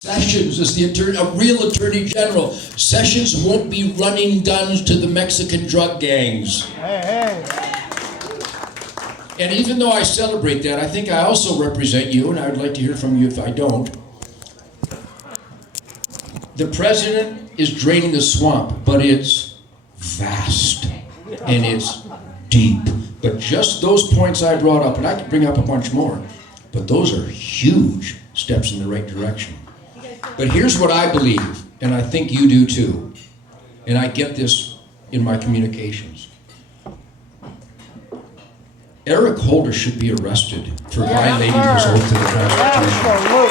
Sessions is a real attorney general. Sessions won't be running guns to the Mexican drug gangs. Hey. And even though I celebrate that, I think I also represent you, and I would like to hear from you if I don't. The president is draining the swamp, but it's vast and it's deep. But just those points I brought up, and I could bring up a bunch more, but those are huge steps in the right direction. But here's what I believe, and I think you do too, and I get this in my communications. Eric Holder should be arrested for violating his oath to the Constitution.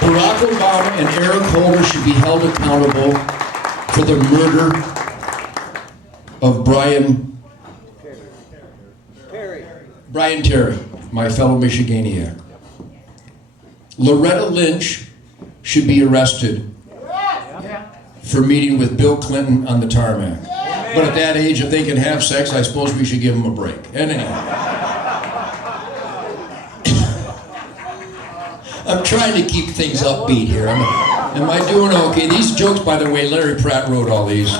Barack Obama and Eric Holder should be held accountable for the murder of Brian Terry, my fellow Michiganiac. Loretta Lynch should be arrested for meeting with Bill Clinton on the tarmac. But at that age, if they can have sex, I suppose we should give them a break. And anyway, I'm trying to keep things upbeat here. Am I doing okay? These jokes, by the way, Larry Pratt wrote all these.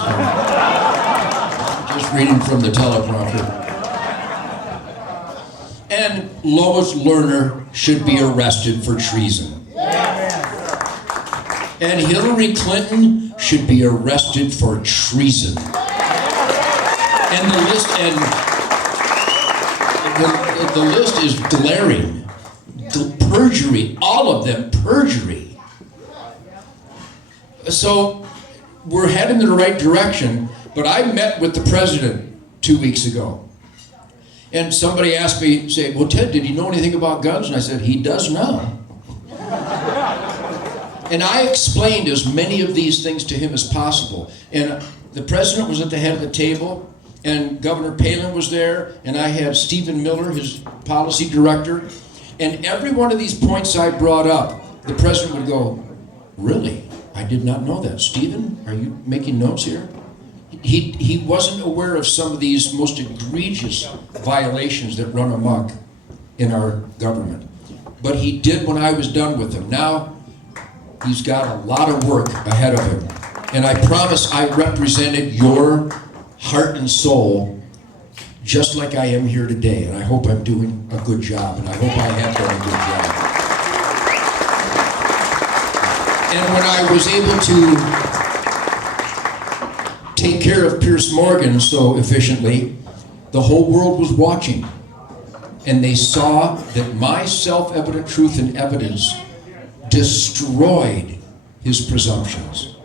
Just reading from the teleprompter. And Lois Lerner should be arrested for treason. And Hillary Clinton should be arrested for treason. And the list is glaring. Perjury, all of them, perjury. So we're heading in the right direction, but I met with the president 2 weeks ago. And somebody asked me, say, well, Ted, did he know anything about guns? And I said, he does now. And I explained as many of these things to him as possible. And the president was at the head of the table, and Governor Palin was there, and I had Stephen Miller, his policy director. And every one of these points I brought up, the president would go, really? I did not know that. Stephen, are you making notes here? He wasn't aware of some of these most egregious violations that run amok in our government. But he did when I was done with him. Now, he's got a lot of work ahead of him. And I promise I represented your heart and soul just like I am here today. And I hope I'm doing a good job. And I hope I have done a good job. And when I was able to take care of Pierce Morgan so efficiently, the whole world was watching. And they saw that my self-evident truth and evidence destroyed his presumptions.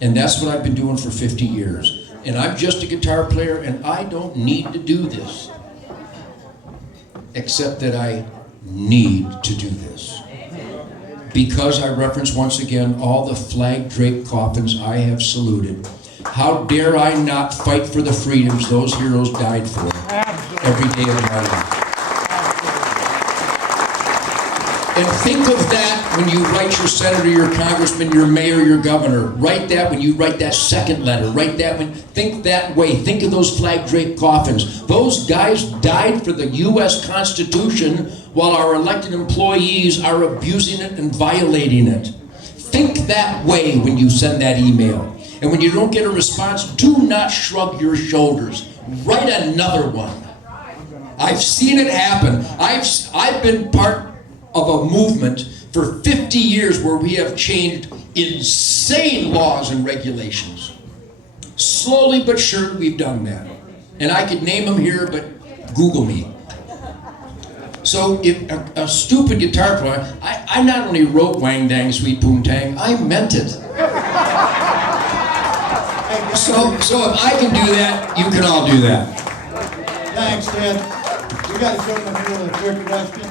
And that's what I've been doing for 50 years. And I'm just a guitar player, and I don't need to do this. Except that I need to do this. Because I reference once again all the flag-draped coffins I have saluted. How dare I not fight for the freedoms those heroes died for every day of my life. And think of that when you write your senator, your congressman, your mayor, your governor. Write that when you write that second letter. Write that when, think that way. Think of those flag-draped coffins. Those guys died for the U.S. Constitution while our elected employees are abusing it and violating it. Think that way when you send that email. And when you don't get a response, do not shrug your shoulders. Write another one. I've seen it happen. I've been part of a movement for 50 years where we have changed insane laws and regulations. Slowly but surely we've done that. And I could name them here, but Google me. So if a stupid guitar player, I not only wrote Wang Dang Sweet Poontang, I meant it. So if I can do that, you can all do that. Thanks, Ted. We got to show them here with a quick question.